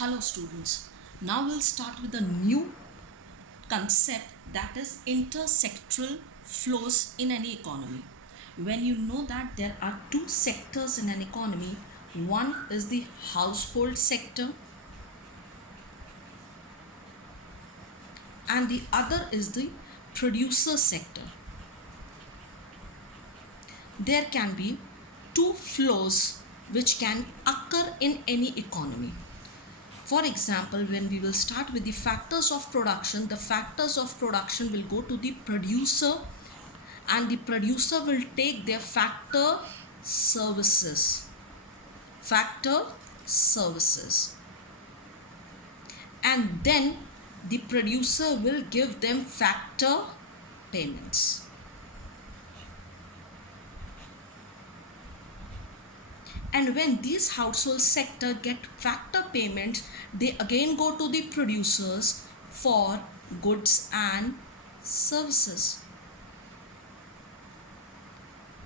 Hello students, now we'll start with a new concept, that is intersectoral flows in any economy. When you know that there are two sectors in an economy, one is the household sector and the other is the producer sector. There can be two flows which can occur in any economy. For example, when we will start with the factors of production, the factors of production will go to the producer and the producer will take their factor services. Factor services. And then the producer will give them factor payments. And when these household sector get factor payments, they again go to the producers for goods and services.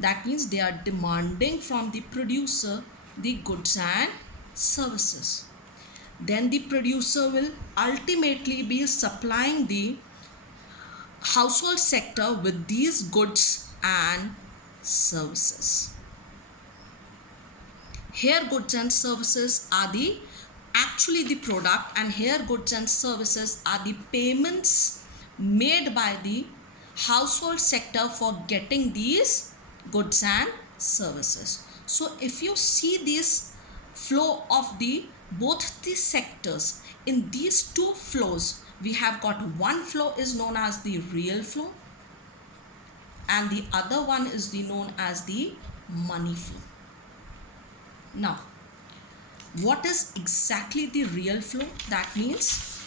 That means they are demanding from the producer the goods and services. Then the producer will ultimately be supplying the household sector with these goods and services. Here goods and services are actually the product, and here goods and services are the payments made by the household sector for getting these goods and services. So if you see this flow of the both the sectors, in these two flows we have got one flow is known as the real flow and the other one is known as the money flow. Now, what is exactly the real flow? That means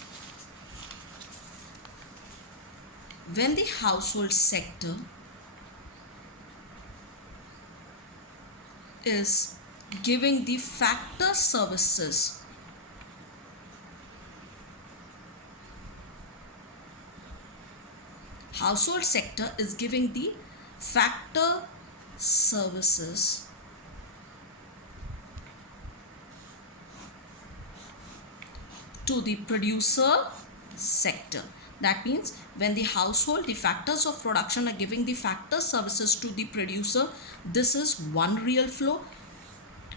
when the household sector is giving the factor services household sector is giving the factor services to the producer sector. That means when the household, the factors of production are giving the factor services to the producer, this is one real flow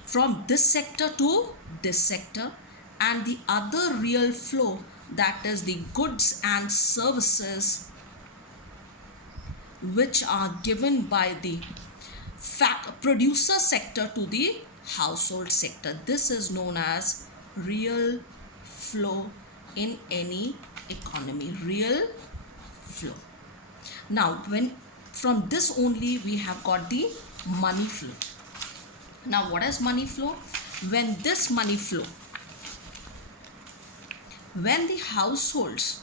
from this sector to this sector, and the other real flow, that is the goods and services which are given by the producer sector to the household sector. This is known as real flow in any economy. Real flow. Now when from this only we have got the money flow. Now what is money flow? When this money flow, when the households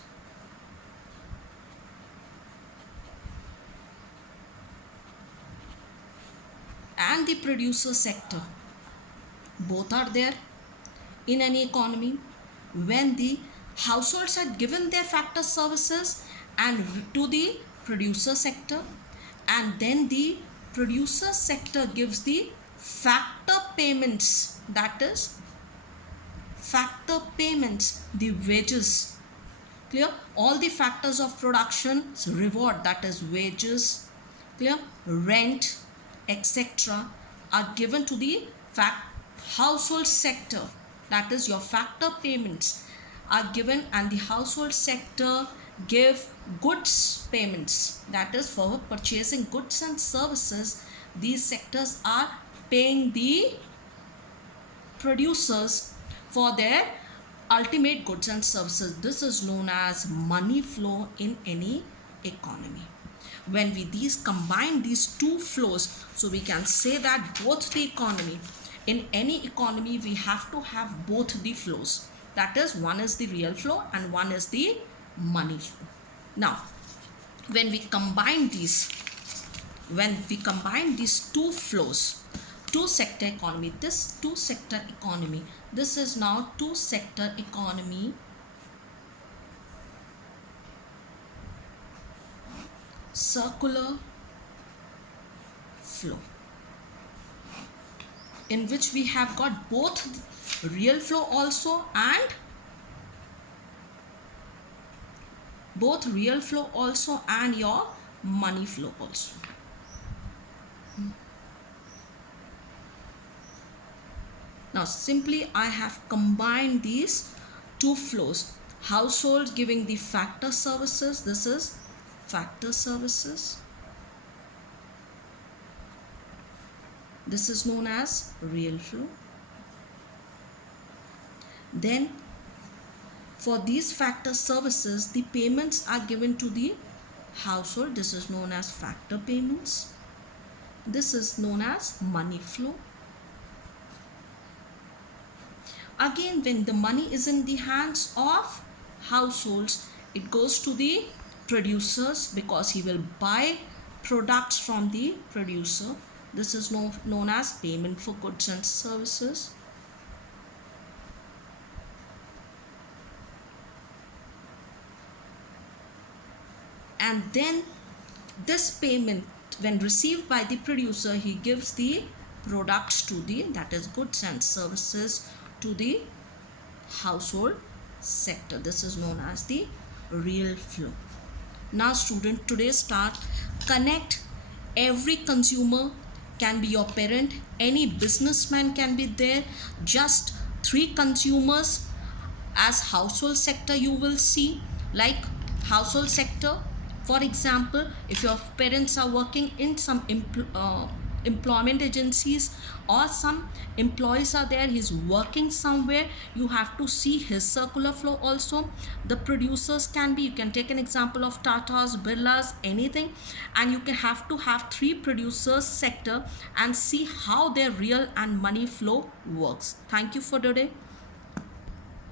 and the producer sector both are there in any economy, when the households had given their factor services and to the producer sector, and then the producer sector gives the factor payments, that is factor payments, the wages. Clear? All the factors of production reward, that is wages, clear, rent, etc., are given to the household sector. That is your factor payments are given, and the household sector give goods payments, that is for purchasing goods and services. These sectors are paying the producers for their ultimate goods and services. This is known as money flow in any economy. When we combine these two flows, so we can say that both the economy, in any economy we have to have both the flows, that is one is the real flow and one is the money flow. Now when we combine these two flows, two sector economy, this two sector economy, this is now two sector economy circular flow, in which we have got both real flow also, and both real flow also and your money flow also. Now simply I have combined these two flows. Households giving the factor services, this is factor services. This is known as real flow. Then for these factor services, the payments are given to the household. This is known as factor payments. This is known as money flow. Again, when the money is in the hands of households, it goes to the producers because he will buy products from the producer. This is known as payment for goods and services. And then this payment, when received by the producer, he gives the products to the, that is goods and services, to the household sector. This is known as the real flow. Now student, today start connect. Every consumer can be your parent, any businessman can be there. Just 3 consumers as household sector you will see. Like household sector, for example, if your parents are working in some employment agencies, or some employees are there, he's working somewhere, you have to see his circular flow also. The producers can be, you can take an example of Tatas, Birlas, anything, and you can have to have 3 producers sector and see how their real and money flow works. Thank you for today.